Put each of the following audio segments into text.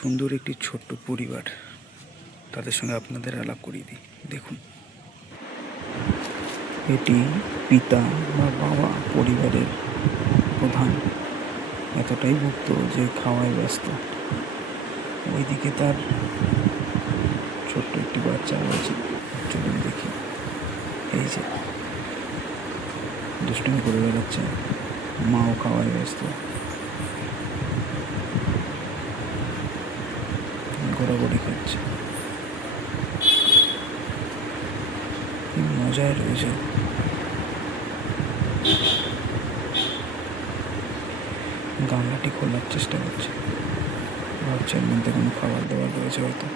সুন্দর একটি ছোট্ট পরিবার, তাদের সঙ্গে আপনাদের আলাপ করিয়ে দিই। দেখুন, এটি পিতা বা বাবা, পরিবারের প্রধান। এতটাই ভুক্ত যে খাওয়ায় ব্যস্ত। ওইদিকে তার ছোট্ট একটি বাচ্চা রয়েছে, চলুন দেখি। এই যে দুষ্টুমি করে বেড়াচ্ছে, মাও খাওয়ায় ব্যস্ত, ঘোরাঘুরি খাচ্ছে। কি মজায় রয়েছে। গামলাটি খোলার চেষ্টা করছে, ভাবছে এর মধ্যে কোনো খাবার দাবার রয়েছে হয়তো।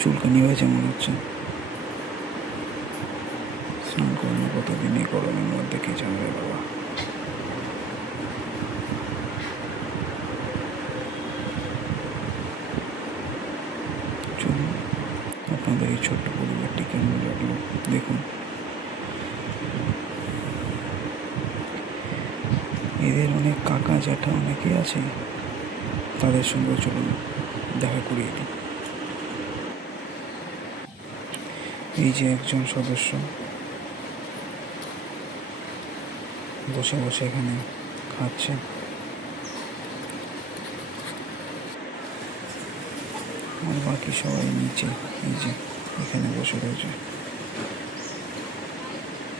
চুলকানি হয়েছে মনে হচ্ছে। স্নান করানো কতদিন এই গরমের মধ্যে কে জানবে বাবা। চলুন, আপনাদের এই ছোট্ট পরিবারটি কেমন লাগলো দেখুন। এদের অনেক কাকা জ্যাঠা অনেকে আছে, তাদের সঙ্গে চলুন দেখা করিয়ে দিই। এই যে একজন সদস্য বসে বসে এখানে খাচ্ছে, আর বাকি সবাই নিচে এই যে এখানে বসে রয়েছে।